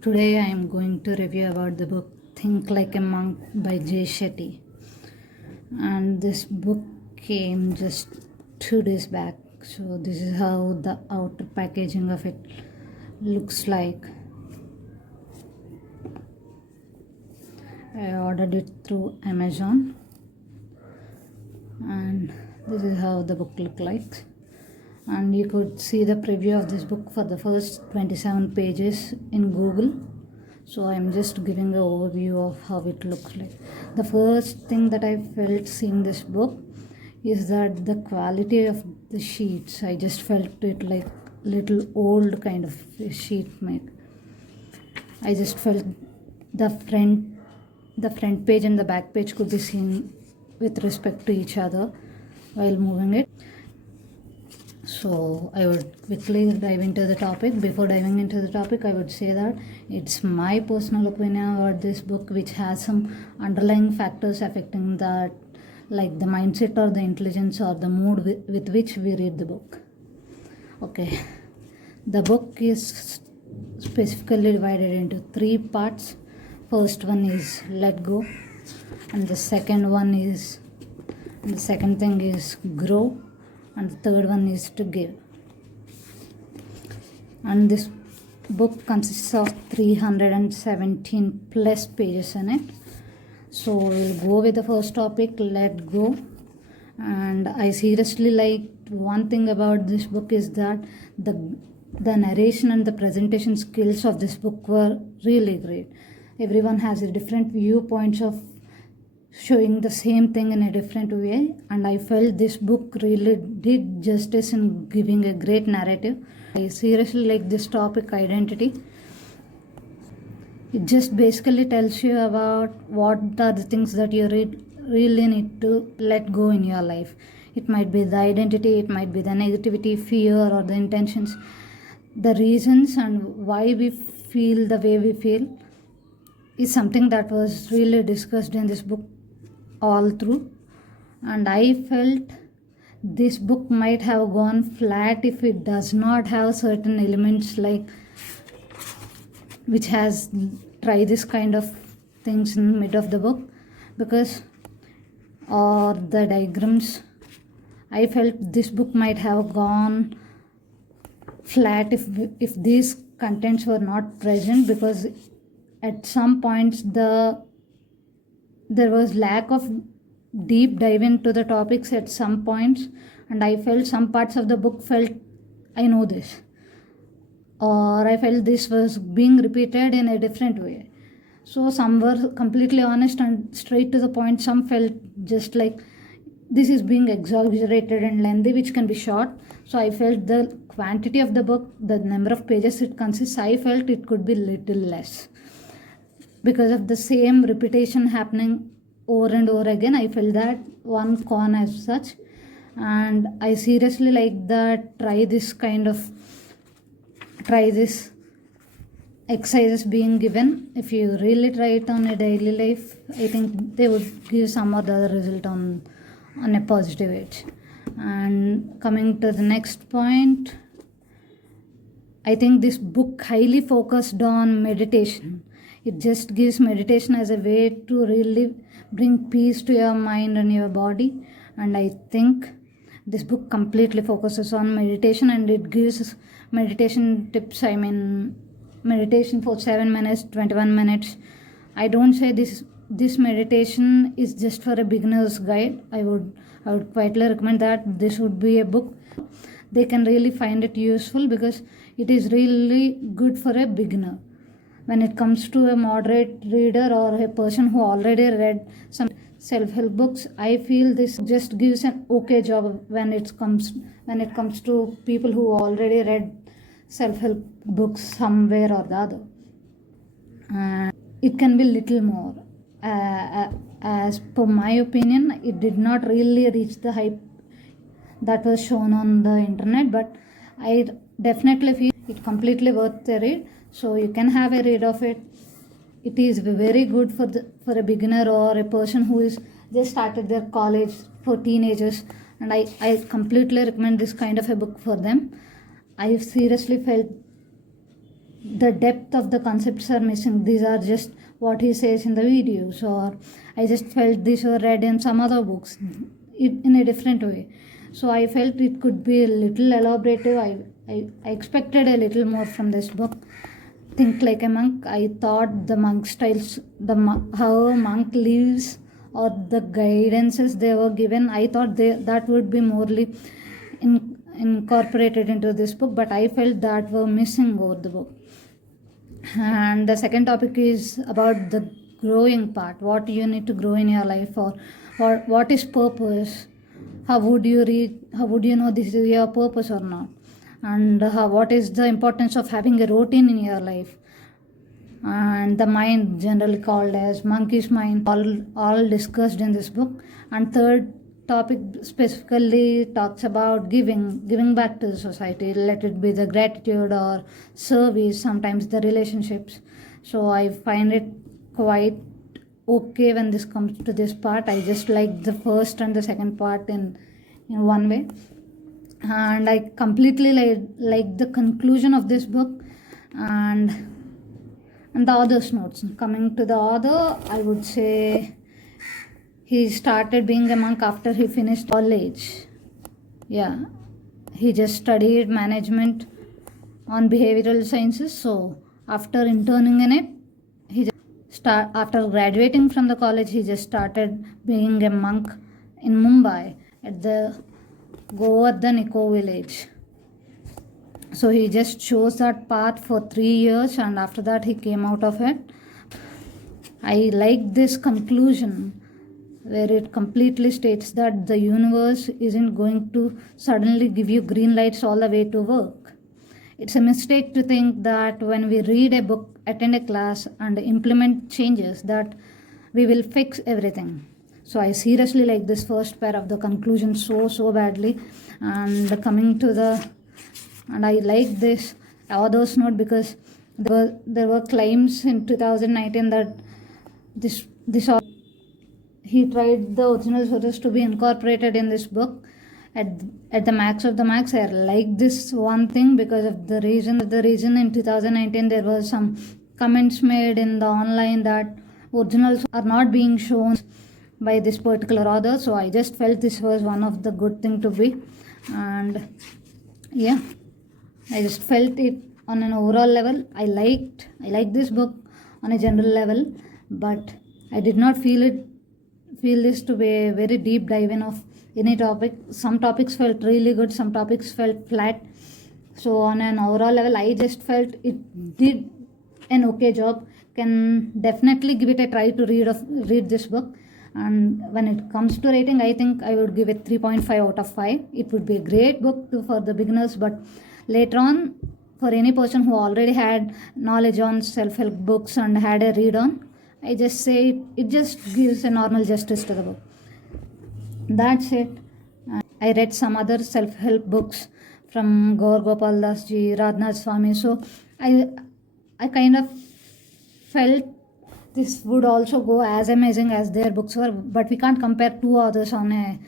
Today I am going to review about the book Think Like a Monk by Jay Shetty. And this book came just 2 days back. So this is how the outer packaging of it looks like. I ordered it through Amazon. And this is how the book looked like. And you could see the preview of this book for the first 27 pages in Google. So I'm just giving an overview of how it looks like. The first thing that I felt seeing this book is that the quality of the sheets, I just felt it like little old kind of sheet made. I just felt the front page and the back page could be seen with respect to each other while moving it. So I would quickly dive into the topic. Before diving into the topic, I would say that it's my personal opinion about this book, which has some underlying factors affecting that, like the mindset or the intelligence or the mood with which we read the book. Okay, the book is specifically divided into 3 parts. First one is let go, and the second thing is grow, and the third one is to give. And this book consists of 317 plus pages in it. So we'll go with the first topic, let go. And I seriously liked one thing about this book is that the narration and the presentation skills of this book were really great. Everyone has a different viewpoints of showing the same thing in a different way, and I felt this book really did justice in giving a great narrative. I seriously like this topic, identity. It just basically tells you about what are the things that you really need to let go in your life. It might be the identity, it might be the negativity, fear, or the intentions, the reasons and why we feel the way we feel is something that was really discussed in this book all through. And I felt this book might have gone flat if it does not have certain elements like which has try this kind of things in mid of the book, because or the diagrams, I felt this book might have gone flat if these contents were not present, because at some points there was lack of deep dive into the topics at some points, and I felt some parts of the book felt I know this, or I felt this was being repeated in a different way. So some were completely honest and straight to the point, some felt just like this is being exaggerated and lengthy, which can be short. So I felt the quantity of the book, the number of pages it consists, I felt it could be little less because of the same repetition happening over and over again. I felt that one con as such, and I seriously like that try this exercises being given. If you really try it on a daily life, I think they would give some other result on a positive edge. And coming to the next point, I think this book highly focused on meditation. It just gives meditation as a way to really bring peace to your mind and your body. And I think this book completely focuses on meditation, and it gives meditation tips. I mean, meditation for 7 minutes, 21 minutes. I don't say this meditation is just for a beginner's guide. I would quietly recommend that this would be a book they can really find it useful, because it is really good for a beginner. When it comes to a moderate reader or a person who already read some self-help books, I feel this just gives an okay job when it comes to people who already read self-help books somewhere or the other. It can be little more. As per my opinion, it did not really reach the hype that was shown on the internet, but I definitely feel it completely worth the read. So you can have a read of it. It is very good for a beginner or a person who is just started their college, for teenagers, and I completely recommend this kind of a book for them. I seriously felt the depth of the concepts are missing. These are just what he says in the videos, or I just felt these were read in some other books in a different way. So I felt it could be a little elaborative. I expected a little more from this book. Think Like a Monk. I thought the monk styles, how a monk lives, or the guidances they were given, I thought that would be morely incorporated into this book, but I felt that were missing over the book. And the second topic is about the growing part. What you need to grow in your life, or what is purpose? How would you know this is your purpose or not? And what is the importance of having a routine in your life? And the mind, generally called as monkey's mind, all discussed in this book. And third topic specifically talks about giving back to the society, let it be the gratitude or service, sometimes the relationships. So I find it quite okay when this comes to this part. I just like the first and the second part in one way, and I completely like the conclusion of this book. And the author's notes. Coming to the author, I would say he started being a monk after he finished college. Yeah, he just studied management on behavioral sciences. So after interning in it, after graduating from the college, he just started being a monk in Mumbai at the Govardhan Eco Village. So he just chose that path for 3 years, and after that he came out of it. I like this conclusion where it completely states that the universe isn't going to suddenly give you green lights all the way to work. It's a mistake to think that when we read a book, attend a class, and implement changes, that we will fix everything. So I seriously like this first pair of the conclusion so badly. And I like this author's note because there were claims in 2019 that he tried the original sources to be incorporated in this book at the max of the max. I like this one thing because of the reason in 2019 there were some comments made in the online that originals are not being shown by this particular author. So I just felt this was one of the good thing to be. And yeah, I just felt it on an overall level. I liked this book on a general level, but I did not feel this to be a very deep dive in of any topic. Some topics felt really good, some topics felt flat. So on an overall level, I just felt it did an okay job. Can definitely give it a try to read this book. And when it comes to rating, I think I would give it 3.5 out of 5. It would be a great book for the beginners, but later on, for any person who already had knowledge on self-help books and had a read on, I just say it just gives a normal justice to the book. That's it. I read some other self-help books from Gaur Gopal Das ji, Radhanath Swami. So I kind of felt this would also go as amazing as their books were, but we can't compare two authors on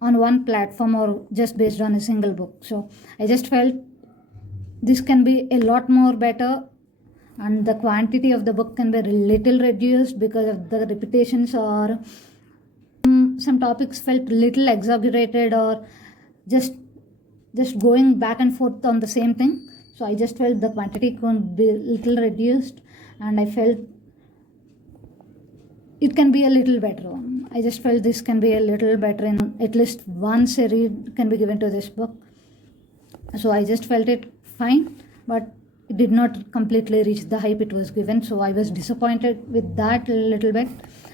one platform or just based on a single book. So I just felt this can be a lot more better, and the quantity of the book can be a little reduced because of the repetitions, or some topics felt little exaggerated, or just going back and forth on the same thing. So I just felt the quantity could be a little reduced, and I felt it can be a little better. I just felt this can be a little better, in at least once a read can be given to this book. So I just felt it fine, but it did not completely reach the hype it was given. So I was disappointed with that a little bit,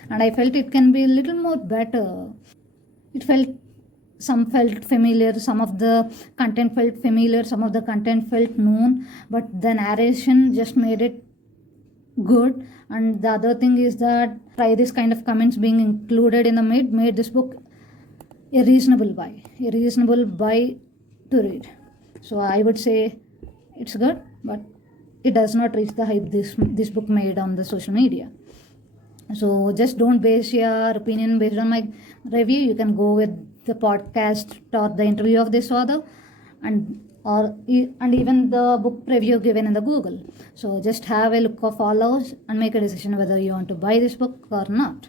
and I felt it can be a little more better. Some felt familiar, some of the content felt familiar, some of the content felt known, but the narration just made it good. And the other thing is that this kind of comments being included in the made this book a reasonable buy to read. So I would say it's good, but it does not reach the hype this book made on the social media. So just don't base your opinion based on my review. You can go with the podcast or the interview of this author, and even the book preview given in the Google. So just have a look of all those and make a decision whether you want to buy this book or not.